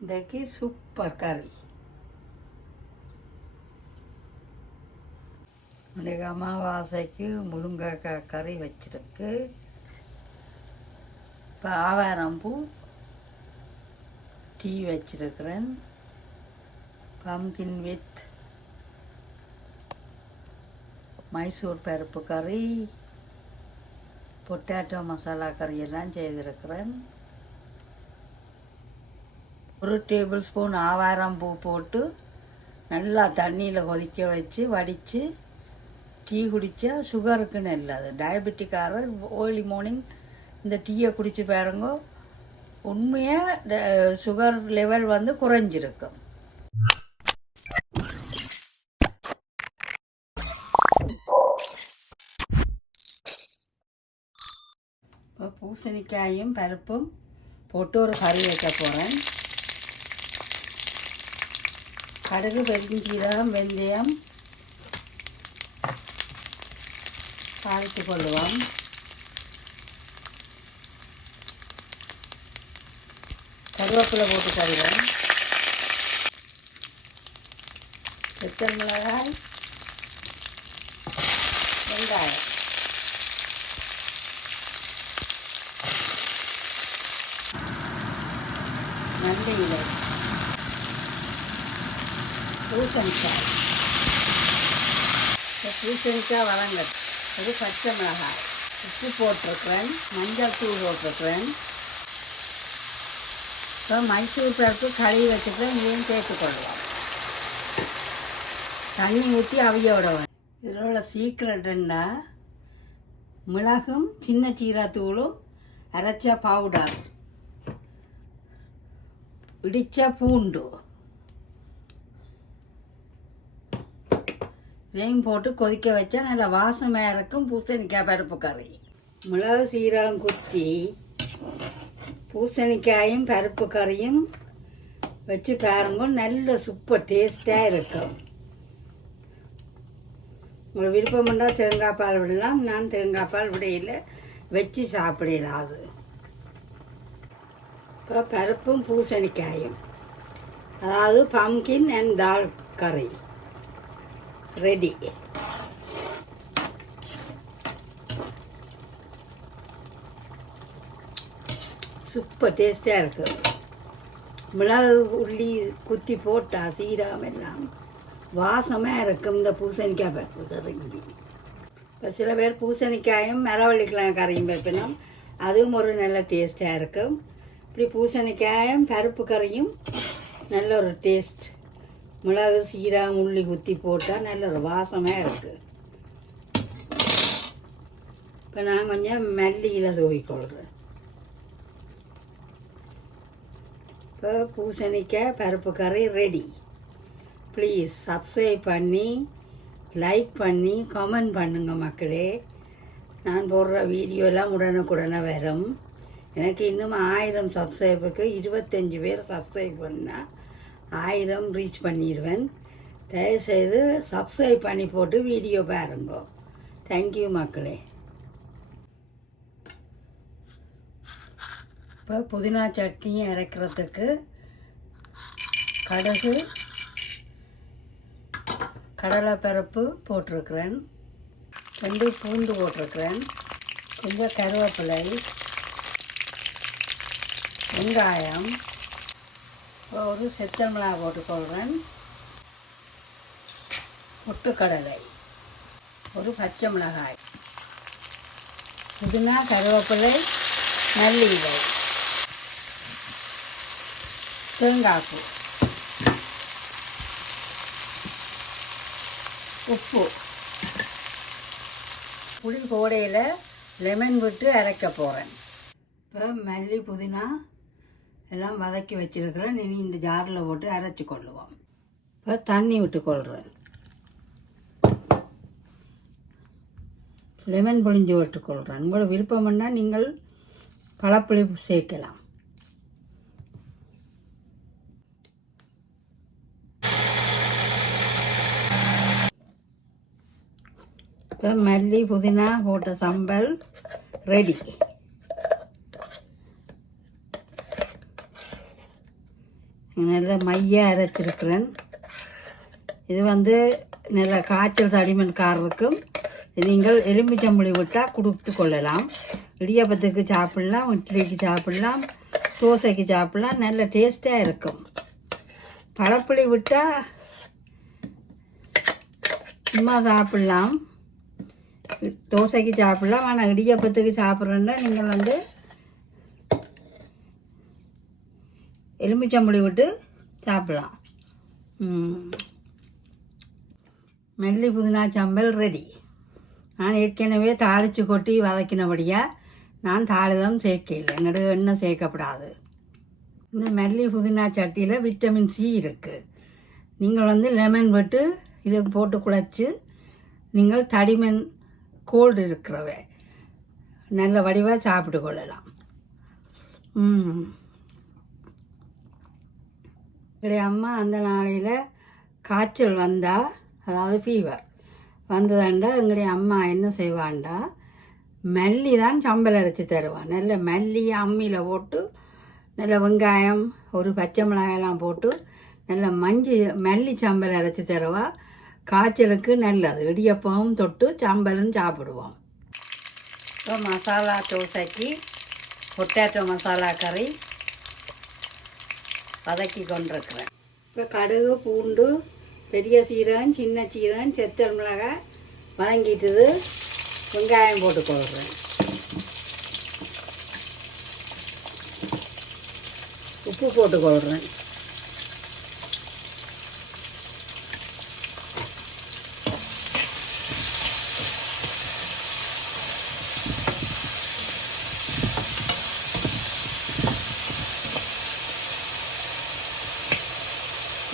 இன்றைக்கு சூப்பர் கறி இன்றைக்கு அமாவாசைக்கு முருங்கைக்காய் கறி வச்சிருக்கு இப்போ ஆவாரம்பூ டீ வச்சிருக்கிறேன் பம்கின் வித் மைசூர் பருப்பு கறி பொட்டேட்டோ மசாலா கறியெல்லாம் செய்திருக்கிறேன் ஒரு டேபிள் ஸ்பூன் ஆவாரம் பூ போட்டு நல்லா தண்ணியில் கொதிக்க வச்சு வடித்து டீ குடித்தா சுகருக்கு நல்லது டயபெட்டிக்காரர் ஏர்லி மார்னிங் இந்த டீயை குடித்து பாருங்க. உண்மையாக சுகர் லெவல் வந்து குறைஞ்சிருக்கும் இப்போ பூசணிக்காயும் பருப்பும் போட்டு ஒரு கறி வைக்க போகிறேன் கடுகு பெருஞ்சீரகம் வெந்தயம் தாளித்து கொள்ளுவோம். கருவேப்பிலை போட்டு கறிவேன் செத்தல் மிளகாய் வெங்காயம். நன்றி இலை. பூசணிக்காய். இந்த பூசணிக்காய் வளங்கள் இது பச்சை மிளகாய். உப்பு போட்டிருக்கிறேன். மஞ்சள் தூள் போட்டிருக்கிறேன். இப்போ மைசூர் பருப்பு கழுவி வச்சுட்டு இதையும் சேர்த்துக்கொள்ளலாம் தண்ணி ஊற்றி அவிய விடணும் இதில் உள்ள சீக்கிரட்டுன்னா மிளகும் சின்ன சீராத்தூளும் அரைச்ச பவுடர் இடித்த பூண்டு. இதையும் போட்டு கொதிக்க வச்சா நல்லா வாசமாக இருக்கும். பூசணிக்காய் பருப்பு கறி. மிளகு சீரகம் குத்தி பூசணிக்காயும் பருப்பு கறியும் வச்சு பாருங்க நல்ல சூப்பர் டேஸ்ட்டாக இருக்கும். உங்களுக்கு விருப்பம் இருந்தால் தேங்காய் பால் விடலாம். நான் தேங்காய் பால் விடையில் வச்சு சாப்பிடலாம் அது. இப்போ பருப்பும் பூசணிக்காயும். அதாவது பம்கின் அண்ட் தால் கறி ரெடி சூப்பர் டேஸ்டாக இருக்குது மிளகு உள்ளி குத்தி போட்டா சீரகம் எல்லாம் வாசமாக இருக்கும். இந்த பூசணிக்காய் பருப்பு கறிங்கி இப்போ சில பேர் பூசணிக்காயும் மரவள்ளிக்கிழங்கு கறியும் வைப்பினோம் அதுவும் ஒரு நல்ல டேஸ்ட்டாக இருக்கும். இப்படி பூசணிக்காயும் பருப்பு கறியும் நல்ல ஒரு டேஸ்ட் மிளகு சீரகம் உள்ளி குத்தி போட்டால் நல்ல ஒரு வாசமாக இருக்குது இப்போ நான் கொஞ்சம் மல்லியில் தூவிக்கொள்கிறேன் இப்போ பூசணிக்காய் பருப்பு கறி ரெடி ப்ளீஸ் சப்ஸ்கிரைப் பண்ணி லைக் பண்ணி கமெண்ட் பண்ணுங்க மக்களே. நான் போடுற வீடியோலாம் உடனுக்குடனே வரும். எனக்கு இன்னும் ஆயிரம் சப்ஸ்கிரைபுக்கு இருபத்தஞ்சி பேர் சப்ஸ்கிரைப் பண்ணால் ஆயிரம் ரீச் பண்ணிடுவேன் தயவுசெய்து சப்ஸ்கிரைப் பண்ணி போட்டு வீடியோ பாருங்க. தேங்க்யூ மக்களே. இப்போ புதினா சட்னி இறக்கிறதுக்கு கடுகு கடலைப்பருப்பு போட்டிருக்கிறேன். ரெண்டு பூண்டு போட்டிருக்கிறேன். கொஞ்சம் கருவேப்பிலை வெங்காயம் ஒரு செத்தல் மிளகாய் போட்டுக்கொள்கிறேன் பொட்டுக்கடலை. ஒரு பச்சை மிளகாய். புதினா கருவேப்பிலை நல்லி இலை தேங்காய்ப்பு உப்பு. புளி கோடையில் லெமன் விட்டு அரைக்க போகிறேன் இப்போ மல்லி புதினா எல்லாம் வதக்கி வச்சிருக்கிறேன் இனி இந்த ஜாரில் போட்டு அரைச்சி கொள்ளுவோம். இப்போ தண்ணி விட்டு கொள்கிறேன் லெமன் புளிஞ்சு விட்டுக்கொள்கிறேன் உங்களோட விருப்பம்னா நீங்கள் பழப்புளி சேர்க்கலாம். இப்போ மல்லி புதினா போட்ட சம்பல் ரெடி நல்ல மையாக அரைச்சிருக்கிறேன். இது வந்து நல்ல காய்ச்சல் தடிமன்காரருக்கும் நீங்கள் எலுமிச்சம்புளி விட்டால் கொடுத்து கொள்ளலாம். இடியாப்பத்துக்கு சாப்பிடலாம் இட்லிக்கு சாப்பிடலாம் தோசைக்கு சாப்பிடலாம் நல்ல டேஸ்ட்டாக இருக்கும். பழப்புளி விட்டால் சும்மா சாப்பிடலாம். தோசைக்கு சாப்பிடலாம் ஆனால் இடியாப்பத்துக்கு சாப்பிட்றேன்னா நீங்கள் வந்து எலுமிச்சம்புளி விட்டு சாப்பிடலாம். மெல்லி புதினா சம்பல் ரெடி நான் ஏற்கனவே தாளித்து கொட்டி வதக்கினபடியாக நான் தாளிதம் சேர்க்கல. என்னோட எண்ணெய் சேர்க்கப்படாது. இந்த மெல்லி புதினா சட்டியில் விட்டமின் சி இருக்குது நீங்கள் வந்து லெமன் விட்டு இதை போட்டு குழச்சி நீங்கள் தடிமன் கோல்டு இருக்கிறவ நல்ல வடிவாக சாப்பிட்டு கொள்ளலாம். ம் என்னுடைய அம்மா அந்த நாளையில் காய்ச்சல் வந்தால் அதாவது ஃபீவர் வந்ததாண்டா எங்களுடைய அம்மா என்ன செய்வாண்டா மல்லி தான் சம்பல் அரைச்சி தருவான் நல்ல மல்லியை அம்மியில் போட்டு நல்ல வெங்காயம் ஒரு பச்சை மிளகாயெல்லாம் போட்டு நல்ல மஞ்சி மல்லி சம்பல் அரைச்சி தருவா. காய்ச்சலுக்கு நல்லது. இடியப்பமும் தொட்டு சம்பலும் சாப்பிடுவோம். இப்போ மசாலா தோசைக்கு பொட்டேட்டோ மசாலா கறி வதக்கி கொண்டிருக்கிறேன். இப்போ கடுகு பூண்டு பெரிய சீரகம் சின்ன சீரகம் செத்தல் மிளகாய் வதங்கிட்டுது. வெங்காயம் போட்டு கொள்கிறேன் உப்பு போட்டு கொள்கிறேன்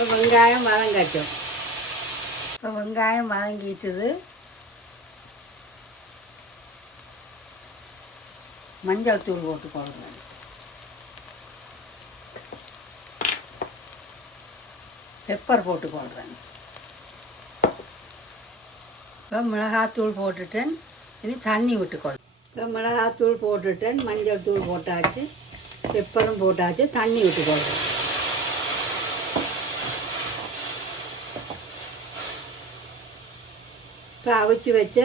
இப்போ வெங்காயம் வதங்கட்டும் இப்போ வெங்காயம் வதங்கிட்டுது மஞ்சள் தூள் போட்டு கொள்கிறேன் பெப்பர் போட்டு கொள்கிறேன் இப்போ மிளகாத்தூள் போட்டுட்டேன் இனி தண்ணி விட்டுக்கொள் இப்போ மிளகாத்தூள் போட்டுட்டேன் மஞ்சள் தூள் போட்டாச்சு பெப்பரும் போட்டாச்சு தண்ணி விட்டுக்கொள்கிறேன் இப்போ அவிச்சு வச்ச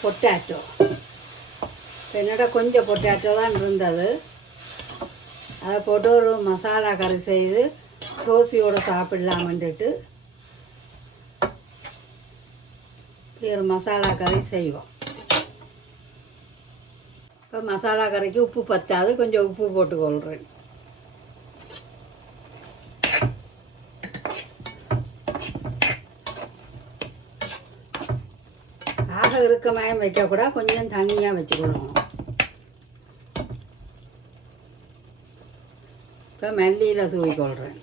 பொட்டாட்டோ என்னோட கொஞ்சம் பொட்டாட்டோ தான் இருந்தது அதை போட்டு ஒரு மசாலா கறி செய்து தோசையோடு சாப்பிடலாமன்ட்டு இப்படி ஒரு மசாலா கறி செய்வோம் இப்போ மசாலா கறிக்கு உப்பு பத்தாது கொஞ்சம் உப்பு போட்டுக்கொள்கிறேன் இறுக்கமாயம் வைக்கக்கூடாது கொஞ்சம் தண்ணியாக வச்சுக்கணும். இப்போ மல்லியில் தூவி கொள்கிறேன்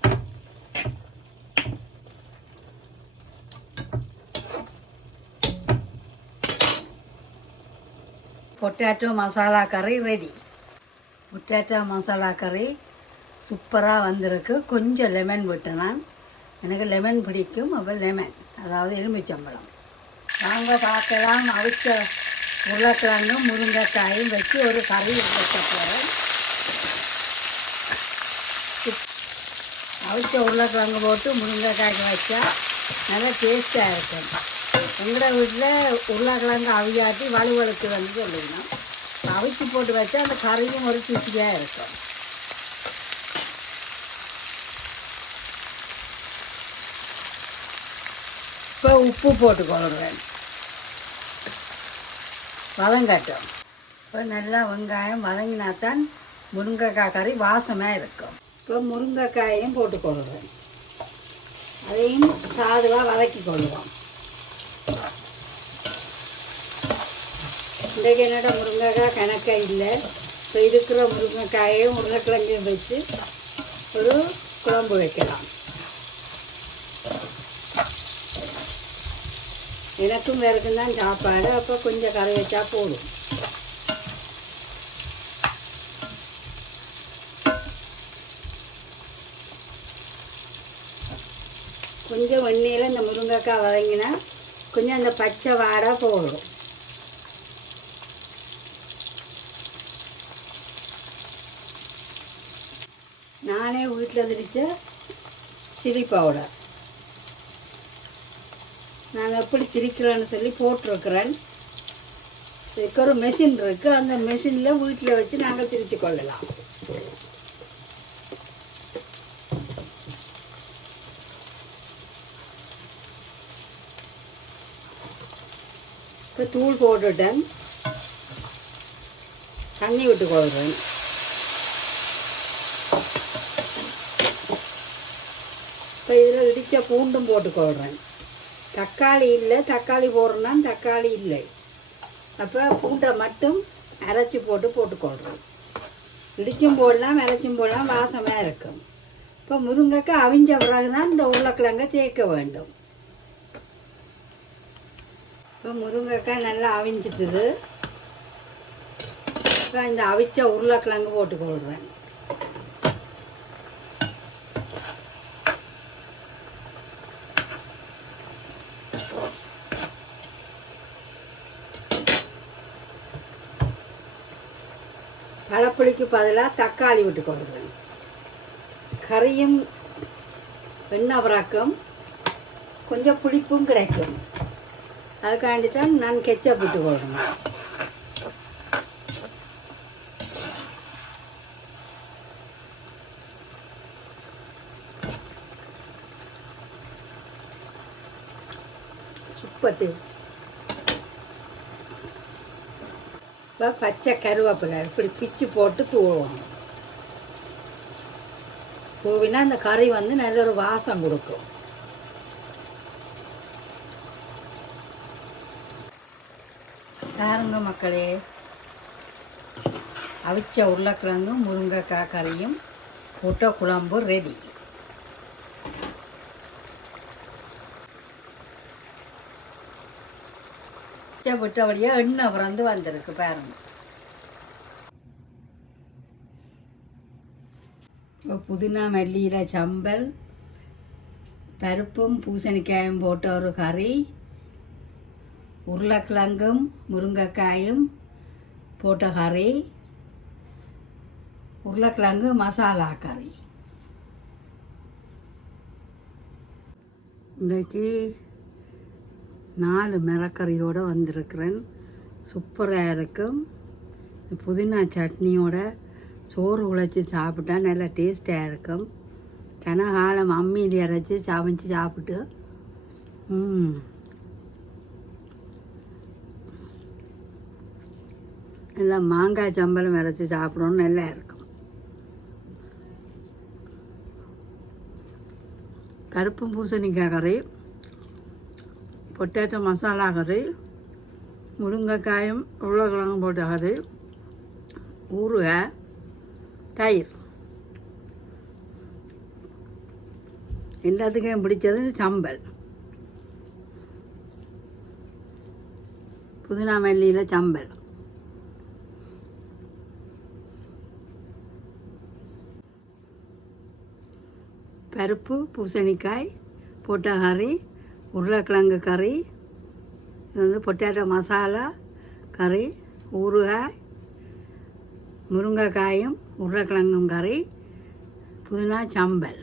பொட்டேட்டோ மசாலா கறி ரெடி பொட்டேட்டோ மசாலா கறி சூப்பராக வந்திருக்கு. கொஞ்சம் லெமன் விட்டு நான். எனக்கு லெமன் பிடிக்கும் அப்போ லெமன் அதாவது எலுமிச்சம்பழம். வாங்க பார்க்கலாம் அவிச்ச உருளைக்கிழங்கும் முருங்கைக்காயும் வச்சு ஒரு கறி வைக்க போகிறேன் அவிச்ச உருளைக்கிழங்கு போட்டு முருங்கைக்காய்க்கு வச்சா நல்லா டேஸ்ட்டாக இருக்கும். எங்களோட வீட்டில் உருளைக்கிழங்கு அவியாட்டி வலுவலுக்கு வந்து சொல்லிடணும் அவிச்சு போட்டு வச்சா அந்த கறியும் ஒரு ருசியாக இருக்கும். இப்போ உப்பு போட்டு கொள்கிறேன் வதங்கட்டும் இப்போ நல்லா வெங்காயம் வதங்கினா தான் முருங்கைக்காய் கறி வாசமாக இருக்கும். இப்போ முருங்கைக்காயையும் போட்டு கொள்கிறேன் அதையும் சாதுவாக வதக்கி கொள்ளுவோம். இன்றைக்கு என்னோட முருங்கைக்காய் கணக்காக இல்லை. இப்போ இருக்கிற முருங்கைக்காயையும் உருளைக்கிழங்கையும் வச்சு ஒரு குழம்பு வைக்கலாம். எனக்கும் வேறுக்கும் தான் சாப்பாடு அப்போ கொஞ்சம் கறி வச்சா போதும். கொஞ்சம் வெந்நீரில் இந்த முருங்கைக்காய் வதங்கினா கொஞ்சம் அந்த பச்சை வாடை போடும் நானே வீட்டில் திரிச்ச சில்லி பவுடர் நான் எப்படி திரிக்கிறேன்னு சொல்லி போட்டிருக்கிறேன். இதுக்கு ஒரு மெஷின் இருக்குது அந்த மெஷினில் வீட்டில் வச்சு நாங்கள் திரித்து கொள்ளலாம். இப்போ தூள் போட்டுட்டேன். தண்ணி விட்டு கொள்கிறேன் இப்போ இதில் இடித்த பூண்டும் போட்டுக்கொள்கிறேன் தக்காளி இல்லை தக்காளி போடுறோன்னா தக்காளி இல்லை. அப்போ பூண்டை மட்டும் அரைச்சி போட்டு போட்டுக்கொள்கிறேன் இடிச்சும் போடலாம் அரைச்சும் போடலாம் வாசமாக இருக்கும். இப்போ முருங்கைக்காய் அவிஞ்ச பிறகு தான் இந்த உருளைக்கிழங்கை சேர்க்க வேண்டும். இப்போ முருங்கைக்காய் நல்லா அவிஞ்சிட்டுது. இப்போ இந்த அவிச்ச உருளைக்கிழங்கு போட்டுக்கொள்கிறேன் பழப்புளிக்கு பதிலாக தக்காளி விட்டு கொடுக்குறேன் கறியும் வெண்ணெய் பிறக்கும் கொஞ்சம் புளிப்பும் கிடைக்கும். அதுக்காண்டி தான் நான் கெச்சப் விட்டு கொள்ளணும். சுப்பத்து. இப்போ பச்சை கருவேப்பிலை இப்படி பிச்சு போட்டு தூவுவோம் தூவினா அந்த கறி வந்து நல்ல ஒரு வாசம் கொடுக்கும். பாருங்க மக்களே. அவிச்ச உருளைக்கிழங்கும் முருங்கைக்காய் கறியும் கூட்ட குழம்பு ரெடி கஷ்டப்பட்டபடியே எண்ணெய் பிறந்து வந்திருக்கு பாருங்க. இப்போ புதினா மல்லியில் சம்பல் பருப்பும் பூசணிக்காயும் போட்ட ஒரு கறி உருளைக்கிழங்கும் முருங்கைக்காயும் போட்ட கறி உருளைக்கிழங்கு மசாலா கறி. இன்றைக்கு நாலு மிளக்கறியோடு வந்திருக்கிறேன். சூப்பராக இருக்கும். புதினா சட்னியோட சோறு உழைச்சி சாப்பிட்டா நல்லா டேஸ்டாக இருக்கும். கனகாலம் அம்மியில் இறைச்சி சமைச்சு சாப்பிட்டு. நல்லா மாங்காய் சம்பளம் இறைச்சி சாப்பிடணும் நல்லா இருக்கும். கருப்பு பூசணிக்காய் கறி. பொட்டேட்டோ மசாலா கறி முருங்கைக்காயும் உருளைக்கிழங்கும் போட்ட கறி ஊறுகாய் தயிர். எல்லாத்துக்கும் பிடிச்சது சம்பல். புதினா மல்லியில் சம்பல். பருப்பு பூசணிக்காய் போட்ட கறி உருளைக்கிழங்கு கறி இது வந்து பொட்டேட்டோ மசாலா கறி ஊறுகாய் முருங்கைக்காயும் உருளைக்கிழங்கும் கறி புதினா சம்பல்.